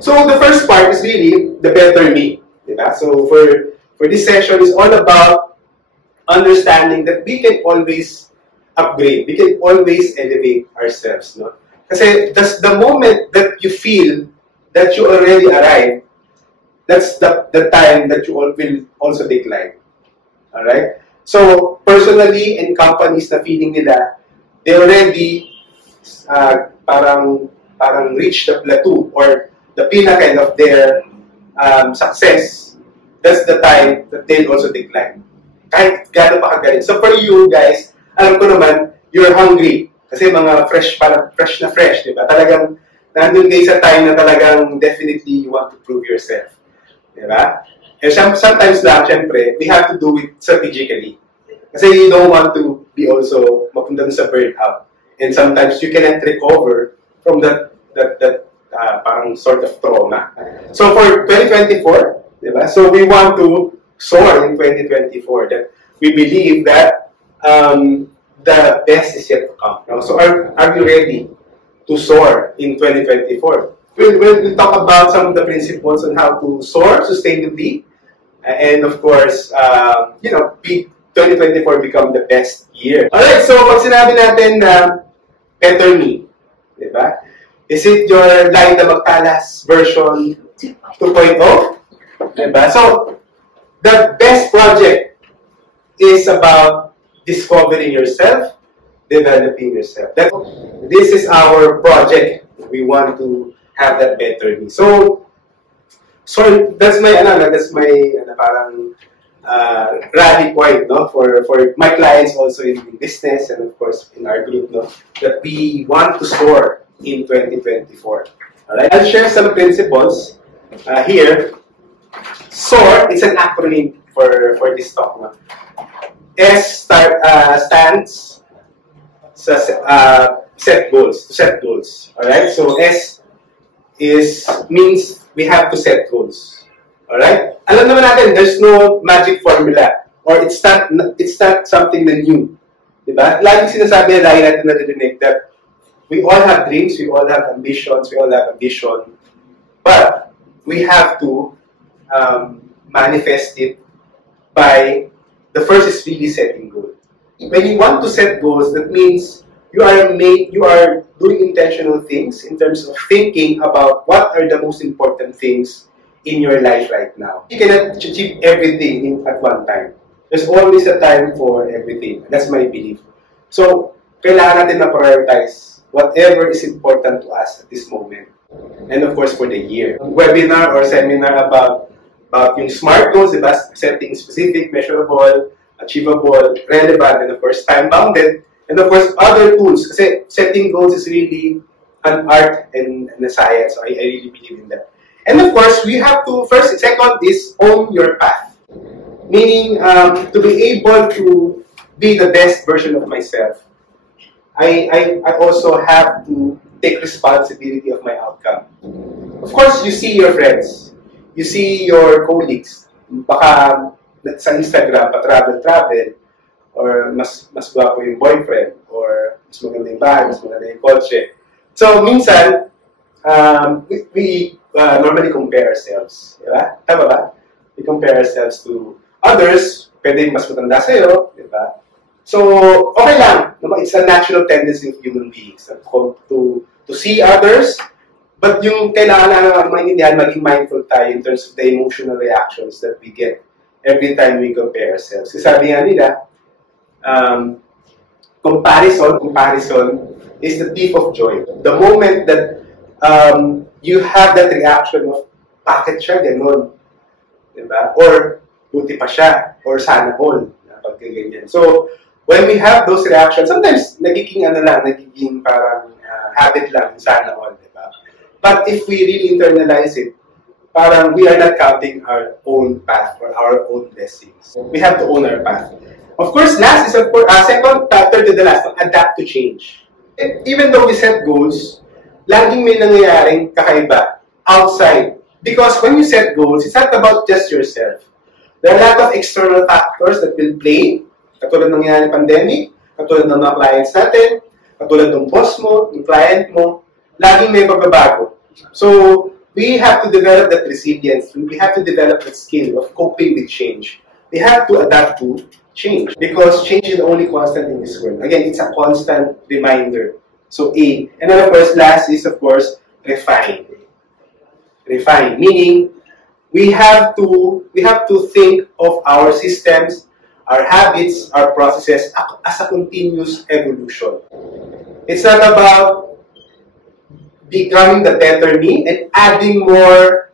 So the first part is really the better me. Diba? So for this session is all about understanding that we can always upgrade. We can always elevate ourselves. No? Kasi the moment that you feel that you already arrived, that's the time that you will also decline. Alright? So, personally, and companies na feeling nila, they already parang reach the plateau or the pinnacle of their success. That's the time that they'll also decline. Kahit gano'n pa kagaling. So, for you guys, alam ko naman, you're hungry. Kasi mga fresh na fresh, di ba? Talagang nandun kayo sa time na talagang definitely you want to prove yourself. Di ba? And sometimes lang, syempre, we have to do it strategically. Kasi you don't want to be also mapunta sa burnout. And sometimes you cannot recover from that parang sort of trauma. So for 2024, di ba? So we want to soar in 2024. That we believe that the best is yet to come. No? So are you ready to soar in 2024? We'll talk about some of the principles on how to soar sustainably, and of course, 2024 become the best year. Alright, so pag sinabi natin na better me, di ba? Is it your Lain na Magtalas version 2.0? Diba? So, the best project is about discovering yourself, developing yourself. This is our project. We want to have that better me. So that's my parang rally point, no, for my clients also in business and of course in our group, no, that we want to soar in 2024. All right, I'll share some principles here. SOAR, it's an acronym for this talk. No? S stands sa set goals. All right, so S means we have to set goals. All right, alam naman natin there's no magic formula or it's not something na new, diba? Laging sinasabi lagi natin nadidinig that we all have dreams, we all have ambitions, we all have ambition, but we have to manifest it by, the first is really setting goals. When you want to set goals, that means you are doing intentional things in terms of thinking about what are the most important things in your life right now. You cannot achieve everything at one time. There's always a time for everything. That's my belief. So, kailangan natin na-prioritize whatever is important to us at this moment. And of course, for the year. Webinar or seminar about yung SMART goals, diba? Setting specific, measurable, achievable, relevant, and of course, time-bounded. And of course, other tools. Kasi setting goals is really an art and a science. So I really believe in that. And of course, we have to, second is own your path. Meaning, to be able to be the best version of myself, I also have to take responsibility of my outcome. Of course, you see your friends. You see your colleagues. Baka sa Instagram, pa-travel, or mas gwapo yung boyfriend, or mas maganda yung bahay, mas maganda yung kotse. So, minsan, we normally compare ourselves. Diba? Tama ba? We compare ourselves to others, pwede mas matanda sa'yo, diba? So, okay lang. It's a natural tendency of human beings to see others, but yung kailangan na maintindihan, maging mindful tayo in terms of the emotional reactions that we get every time we compare ourselves. Kasi sabi nga nila, comparison is the thief of joy. The moment that you have that reaction of, bakit siya ganun? Diba? Or, buti pa siya. Or, sana all. Pagkaganyan. So, when we have those reactions, sometimes nagiging parang habit lang, sana all. Diba? But if we really internalize it, parang we are not counting our own path or our own blessings. We have to own our path. Of course, last is, second, third to the last, adapt to change. Even though we set goals, laging may nangyayaring kakaiba outside. Because when you set goals, it's not about just yourself. There are a lot of external factors that will play, katulad ng nangyayari pandemic, katulad ng mga clients natin, katulad ng boss mo, ng client mo, laging may pagbabago. So, we have to develop that resilience. We have to develop that skill of coping with change. We have to adapt to change because change is the only constant in this world. Again, it's a constant reminder. So A. And then of course, last is of course, refine. Refine, meaning we have to think of our systems, our habits, our processes as a continuous evolution. It's not about becoming the better me and adding more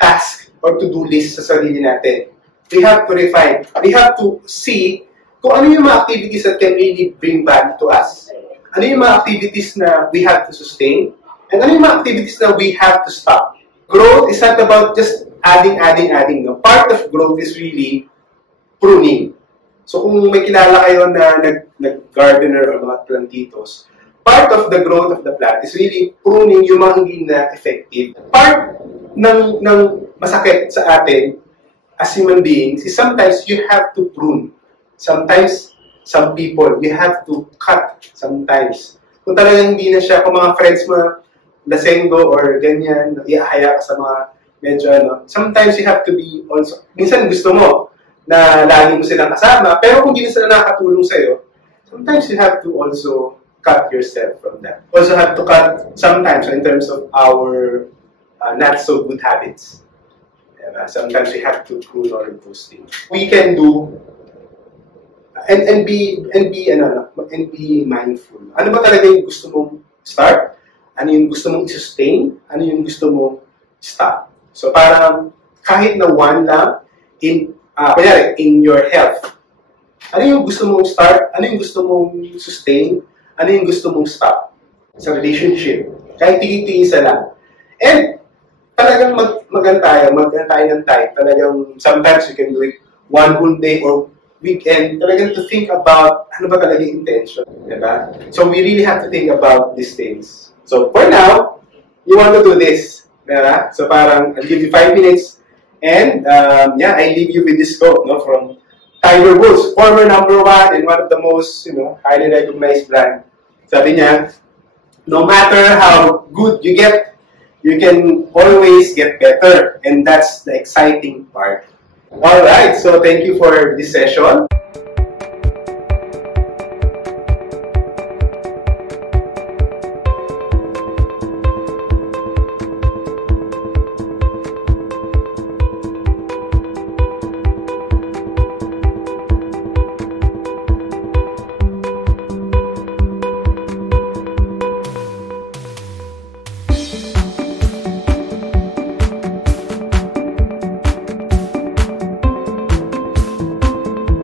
tasks or to-do lists sa sarili natin. We have to refine. We have to see kung ano yung mga activities that can really bring value to us. Ano yung mga activities na we have to sustain. And ano yung mga activities na we have to stop. Growth is not about just adding. No? Part of growth is really pruning. So kung may kilala kayo na nag-gardener or mga plantitos, part of the growth of the plant is really pruning yung mga hindi na effective. Part ng masakit sa atin as human beings is sometimes you have to prune. Sometimes, some people, you have to cut sometimes. Kung talagang hindi na siya, kung mga friends mo, lasenggo or ganyan, iahaya ka sa mga medyo sometimes you have to be also, minsan gusto mo na lagi mo silang kasama, pero kung hindi na sila nakakatulong sa'yo, sometimes you have to also cut yourself from that. Also have to cut sometimes in terms of our not so good habits. Sometimes we have to prune all of those things. We can do and be mindful. Ano ba talaga yung gusto mong start? Ano yung gusto mong sustain? Ano yung gusto mong stop? So parang kahit na one lang kunyari, in your health. Ano yung gusto mong start? Ano yung gusto mong sustain? Ano yung gusto mong stop? Sa relationship. Kahit tingin-tingin lang. And talagang mag-antay ng time. Talagang sometimes you can do it one whole day or weekend. Talagang to think about ano ba talaga yung intention. Diba? So we really have to think about these things. So for now, you want to do this. Diba? So parang I'll give you 5 minutes and I leave you with this quote from Tiger Woods, former #1 and one of the most highly recognized brand. Sabi niya, no matter how good you get, you can always get better. And that's the exciting part. Alright, so thank you for this session.